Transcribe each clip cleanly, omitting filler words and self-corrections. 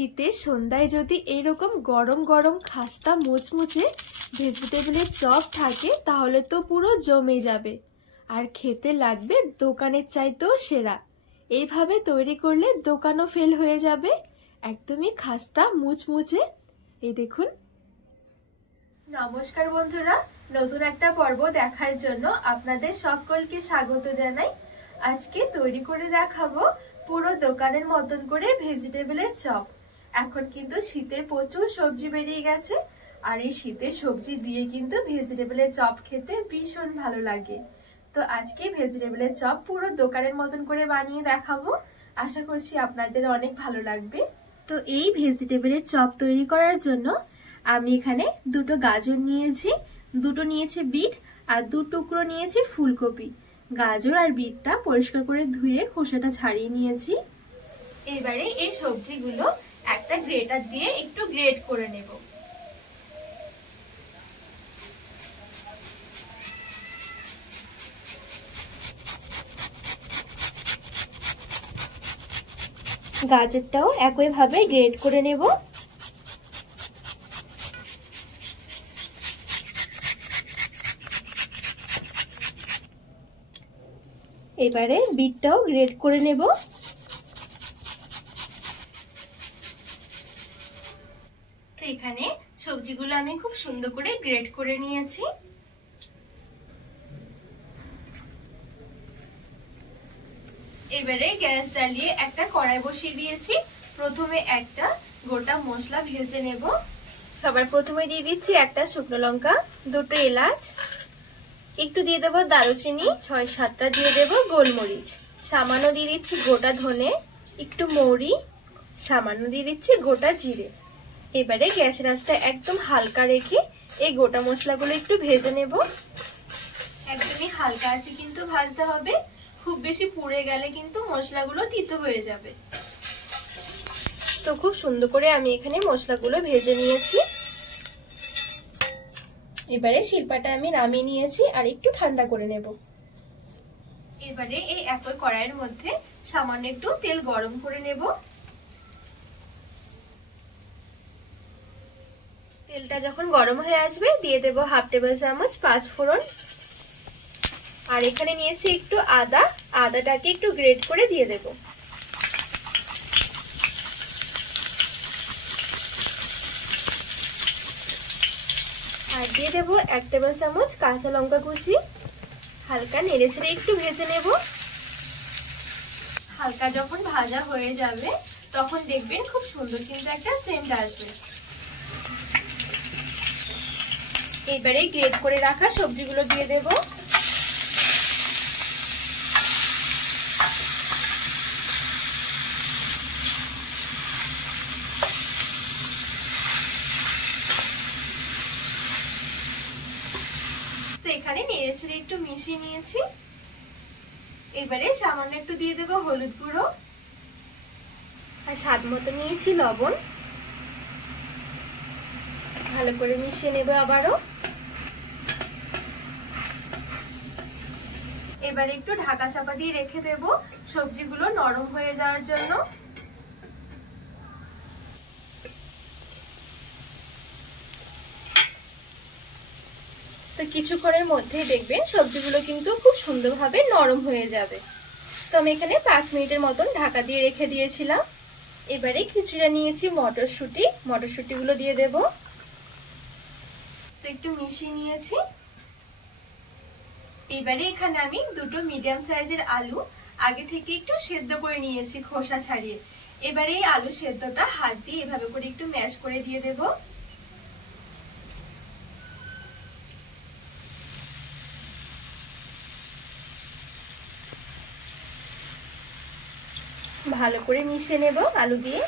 শীতের সন্ধ্যায় যদি এরকম গরম গরম খাস্তা মুচমুচে ভেজিটেবলের চপ থাকে তাহলে তো পুরো জমে যাবে আর খেতে লাগবে দোকানের চাইতেও সেরা। এইভাবে তৈরি করলে দোকানও ফেল হয়ে যাবে, একদমই খাস্তা মুচমুচে। এই দেখুন। নমস্কার বন্ধুরা, নতুন একটা পর্ব দেখার জন্য আপনাদের সকলকে স্বাগত জানাই। আজকে তৈরি করে দেখাবো পুরো দোকানের মতন করে ভেজিটেবলের চপ। এখন কিন্তু শীতের প্রচুর সবজি বেরিয়ে গেছে আর এই শীতের সবজি দিয়ে কিন্তু ভেজিটেবলের চপ খেতে ভীষণ ভালো লাগে। তো আজকে ভেজিটেবলের চপ পুরো দোকানের মতন করে বানিয়ে দেখাবো, আশা করছি আপনাদের অনেক ভালো লাগবে। তো এই ভেজিটেবলের চপ তৈরি করার জন্য আমি এখানে দুটো গাজর নিয়েছি, দুটো নিয়েছি বিট আর দু টুকরো নিয়েছি ফুলকপি। গাজর আর বিটটা পরিষ্কার করে ধুয়ে খোসাটা ছাড়িয়ে নিয়েছি। এবারে এই সবজিগুলো একটা গ্রেটার দিয়ে একটু গ্রেট করে নেব। গাজরটাও একইভাবে গ্রেট করে নেব। এবারে বিটটাও গ্রেট করে নেব। তো এখানে সবজিগুলো আমি খুব সুন্দর করে গ্রেট করে নিয়েছি। এবারে গ্যাস জ্বালিয়ে একটা কড়াই বসিয়ে দিয়েছি। প্রথমে একটা গোটা মশলা ভেজে নেব। সবার প্রথমে দিয়ে দিচ্ছি একটা শুকনো লঙ্কা, দুটো এলাচ, একটু দিয়ে দেবো দারুচিনি, 6-7টা দিয়ে দেবো গোলমরিচ, সামান্য দিয়ে দিচ্ছি গোটা ধনে, একটু মৌরি, সামান্য দিয়ে দিচ্ছি গোটা জিরে। এবারে গ্যাসের আঁচটা একদম হালকা রেখে এই গোটা মশলাগুলো একটু ভেজে নেব। একদমই হালকা আছে কিন্তু ভাজতে হবে, খুব বেশি পুড়ে গেলে কিন্তু মশলাগুলো তিতো হয়ে যাবে। তো খুব সুন্দর করে আমি এখানে মশলাগুলো ভেজে নিয়েছি। এবারে শিলপাটা আমি নামিয়ে নিয়েছি আর একটু ঠান্ডা করে নেব। এবারে এই একই কড়াইয়ের মধ্যে সামান্য একটু তেল গরম করে নেব। তেলটা যখন গরম হয়ে আসবে দিয়ে দেব 1/2 টেবিল চামচ 5 ফোড়ন। আর এখানে নিয়েছি একটু আদা, আদাটাকে একটু গ্রেট করে দিয়ে দেব। আর দিয়ে দেবো 1 টেবিল চামচ কাঁচা লঙ্কা কুচি। হালকা নেড়ে ছেড়ে একটু ভেজে নেব। হালকা যখন ভাজা হয়ে যাবে তখন দেখবেন খুব সুন্দর কিন্তু একটা সেন্ট আসবে। এবারে গ্রেট করে রাখা সবজিগুলো দিয়ে দেব। এখানে নেড়ে ছেড়ে একটু মিশিয়ে নিয়েছি। এবারে সামান্য একটু দিয়ে দেবো হলুদ গুঁড়ো আর স্বাদ মতো নিয়েছি লবণ। ভালো করে মিশিয়ে নেব আবারও। এবারে একটু ঢাকা চাপা দিয়ে রেখে দেব সবজিগুলো নরম হয়ে যাওয়ার জন্য। তো কিছুক্ষণের মধ্যেই দেখবেন সবজিগুলো কিন্তু খুব সুন্দরভাবে নরম হয়ে যাবে। তো আমি এখানে 5 মিনিটের মতন ঢাকা দিয়ে রেখে দিয়েছিলাম। এবারে কিছুটা নিয়েছি মটরশুঁটি, মটরশুঁটিগুলো দিয়ে দেব। তো একটু মিশিয়ে নিয়েছি। এবারে এখানে আমি দুটো মিডিয়াম সাইজের আলু আগে থেকে একটু সেদ্ধ করে নিয়েছি খোসা ছাড়িয়ে। এবারে এই আলু সেদ্ধটা হাত দিয়ে এভাবে করে একটু ম্যাশ করে দিয়ে দেব। ভালো করে মিশিয়ে নেব আলু দিয়ে।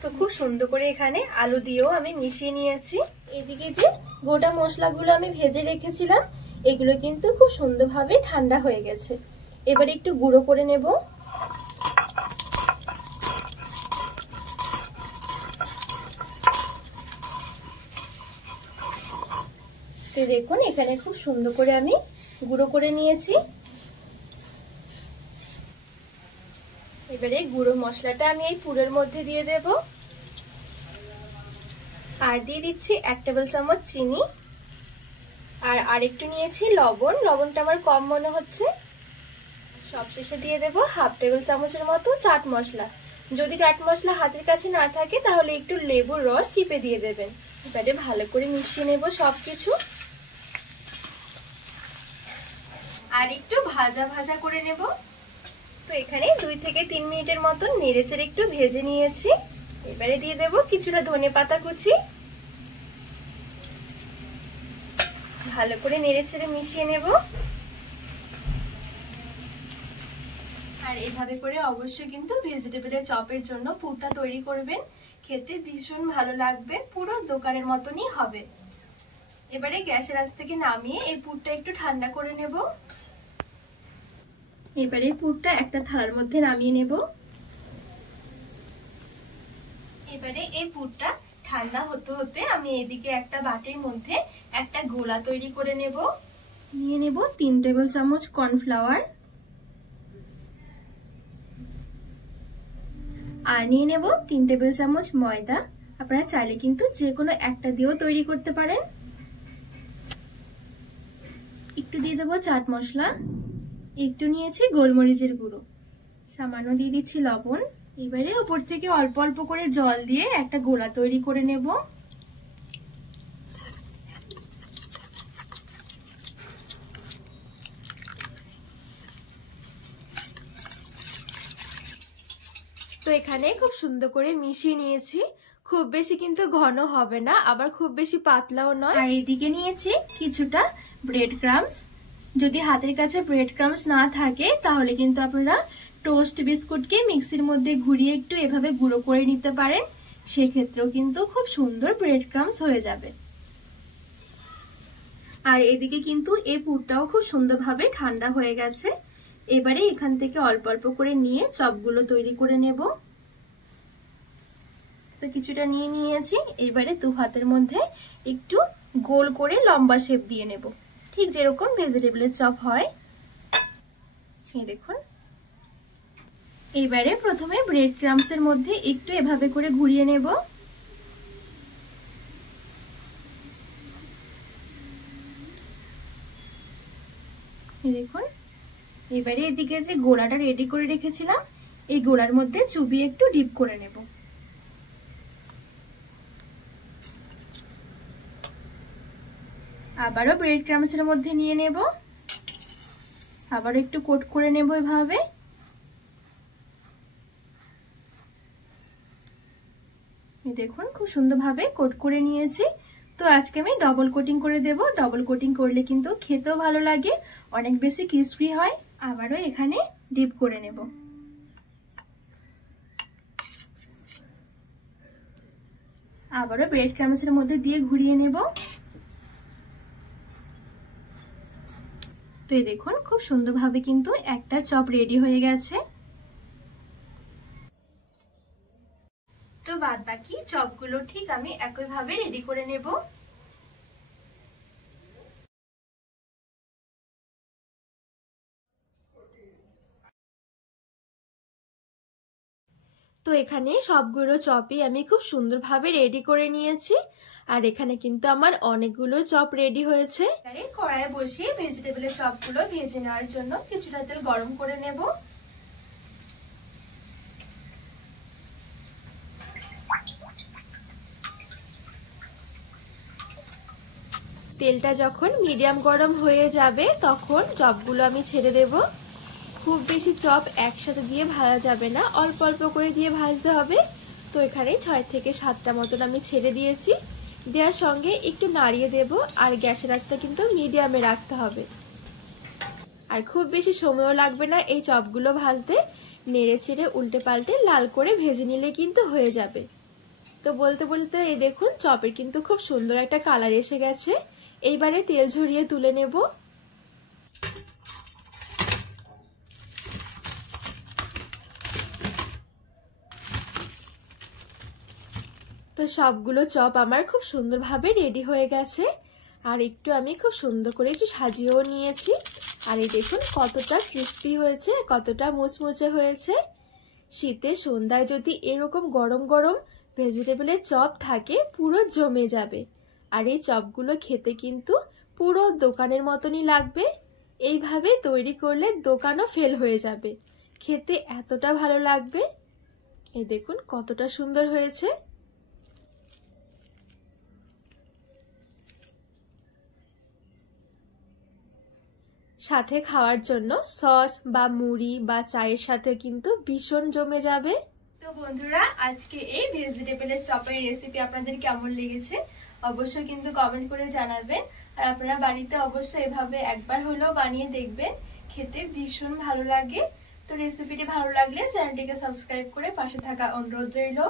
তো খুব সুন্দর করে এখানে আলু দিয়েও আমি মিশিয়ে নিয়েছি। এদিকে যে গোটা মশলাগুলো আমি ভেজে রেখেছিলাম এগুলো কিন্তু খুব সুন্দরভাবে ঠান্ডা হয়ে গেছে। এবারে একটু গুঁড়ো করে নেব। তো দেখুন এখানে খুব সুন্দর করে আমি গুঁড়ো করে নিয়েছি। এবারে গুঁড়ো মশলাটা আমি এই পুরের মধ্যে দিয়ে দেব, আর দিয়ে দিচ্ছি 1 টেবিল চামচ চিনি, আর আরেকটু নিয়েছি লবণ, লবণটা আমার কম মনে হচ্ছে। সবশেষে দিয়ে দেব 1/2 টেবিল চামচের মতো চাট মশলা। যদি চাট মশলা হাতের কাছে না থাকে তাহলে একটু লেবুর রস চিপে দিয়ে দেবেন। এবারে ভালো করে মিশিয়ে নেব সবকিছু, আর একটু ভাজা ভাজা করে নেব। তো এখানে 2 থেকে 3 মিনিটের মতো নেড়েচেড়ে একটু ভেজে নিয়েছি। এবারে দিয়ে দেব কিছুটা ধনেপাতা কুচি, ভালো করে নেড়েচেড়ে মিশিয়ে নেব। আর এইভাবে করে অবশ্যই কিন্তু ভেজিটেবলের চপের জন্য পুরটা তৈরি করবেন, খেতে ভীষণ ভালো লাগবে, পুরো দোকানের মতনই হবে। এবারে গ্যাসের আঁচ থেকে নামিয়ে এই পুরটা একটু ঠান্ডা করে নেব। এবারে পুরটা একটা থালার মধ্যে নামিয়ে নেব। এবারে এই পুরটা ঠান্ডা হতে হতে আমি এদিকে একটা বাটির মধ্যে একটা গোলা তৈরি করে নেব। নিয়ে নেব 3 টেবিল চামচ কর্নফ্লাওয়ার, আর নিয়ে নেব 3 টেবিল চামচ ময়দা। আপনারা চাইলে কিন্তু যে কোনো একটা দিয়েও তৈরি করতে পারেন। একটু দিয়ে দেবো চাট মশলা, একটু নিয়েছি গোলমরিচের গুঁড়ো, সামান্য দিয়ে দিচ্ছি লবণ। এবারে উপর থেকে অল্প অল্প করে জল দিয়ে একটা গোলা তৈরি করে নেব। তো এখানে খুব সুন্দর করে মিশিয়ে নিয়েছি, খুব বেশি কিন্তু ঘন হবে না, আবার খুব বেশি পাতলাও নয়। আর এদিকে নিয়েছি কিছুটা ব্রেড ক্রাম্বস। যদি হাতের কাছে ব্রেড ক্রাম্বস না থাকে তাহলে কিন্তু আপনারা টোস্ট বিস্কুটকে মিক্সির মধ্যে ঘুরিয়ে একটু এভাবে গুঁড়ো করে নিতে পারেন, সেক্ষেত্রেও কিন্তু খুব সুন্দর ব্রেড ক্রাম্বস হয়ে যাবে। আর এদিকে কিন্তু এই পুরটাও খুব সুন্দরভাবে ঠান্ডা হয়ে গেছে। এবারে এখান থেকে অল্প অল্প করে নিয়ে চপগুলো তৈরি করে নেব। তো কিছুটা নিয়ে নিয়েছি, এবারে 2 হাতের মধ্যে একটু গোল করে লম্বা শেপ দিয়ে নেব, ঠিক যেরকম ভেজিটেবলের চপ হয়। এই দেখুন। এবারে প্রথমে ব্রেড ক্রাম্বসের মধ্যে একটু এভাবে করে ঘুরিয়ে নেব। এই দেখুন। এবারে এদিকে যে গোলাটা রেডি করে রেখেছিলাম এই গোলার মধ্যে চুবিয়ে একটু ডিপ করে নেব। আবারও ব্রেড ক্রাম্বসের মধ্যে নিয়ে নেব, আবার একটু কোট করে নেব এভাবে। দেখুন খুব সুন্দরভাবে কোট করে নিয়েছি। তো আজকে আমি ডবল কোটিং করে দেব, ডবল কোটিং করলে কিন্তু খেতেও ভালো লাগে, অনেক বেশি ক্রিস্পি হয়। আবারও এখানে ডিপ করে নেব। আবারও ব্রেড ক্রাম্বসের মধ্যে দিয়ে ঘুরিয়ে নেব। তো এই দেখুন খুব সুন্দরভাবে কিন্তু একটা চপ রেডি হয়ে গেছে। তো বাদ বাকি চপগুলো ঠিক আমি একইভাবে রেডি করে নেব। তো এখানে সবগুলো চপই আমি খুব সুন্দরভাবে রেডি করে নিয়েছি, আর এখানে কিন্তু আমার অনেকগুলো চপ রেডি হয়েছে। কড়াইয়ে বসিয়ে ভেজিটেবলের চপগুলো ভেজে নেওয়ার জন্য কিছুটা তেল গরম করে নেব। তেলটা যখন মিডিয়াম গরম হয়ে যাবে তখন চপগুলো আমি ছেড়ে দেব। খুব বেশি চপ একসাথে দিয়ে ভাজা যাবে না, অল্প অল্প করে দিয়ে ভাজতে হবে। তো এখানে 6 থেকে 7টা মতন আমি ছেড়ে দিয়েছি। দেওয়ার সঙ্গে একটু নাড়িয়ে দেব, আর গ্যাসের আঁচটা কিন্তু মিডিয়ামে রাখতে হবে। আর খুব বেশি সময়ও লাগবে না এই চপগুলো ভাজতে, নেড়ে ছেড়ে উল্টে পাল্টে লাল করে ভেজে নিলে কিন্তু হয়ে যাবে। তো বলতে বলতে এই দেখুন চপের কিন্তু খুব সুন্দর একটা কালার এসে গেছে। এইবারে তেল ঝরিয়ে তুলে নেব। তো সবগুলো চপ আমার খুব সুন্দরভাবে রেডি হয়ে গেছে, আর একটু আমি খুব সুন্দর করে একটু সাজিয়েও নিয়েছি। আর এই দেখুন কতটা ক্রিস্পি হয়েছে, কতটা মুচমুচে হয়েছে। শীতের সন্ধ্যায় যদি এরকম গরম গরম ভেজিটেবলের চপ থাকে পুরো জমে যাবে। আর এই চপগুলো খেতে কিন্তু পুরো দোকানের মতনই লাগবে। এইভাবে তৈরি করলে দোকানও ফেল হয়ে যাবে, খেতে এতটা ভালো লাগবে। এই দেখুন কতটা সুন্দর হয়েছে। সাথে খাওয়ার জন্য সস বা মুড়ি বা চায়ের সাথে কিন্তু ভীষণ জমে যাবে। তো বন্ধুরা, আজকে এই ভেজিটেবলের চপের রেসিপি আপনাদের কেমন লেগেছে অবশ্যই কিন্তু কমেন্ট করে জানাবেন। আর আপনারা বাড়িতে অবশ্যই এভাবে একবার হলেও বানিয়ে দেখবেন, খেতে ভীষণ ভালো লাগে। তো রেসিপিটি ভালো লাগলে চ্যানেলটিকে সাবস্ক্রাইব করে পাশে থাকা অনুরোধ রইল।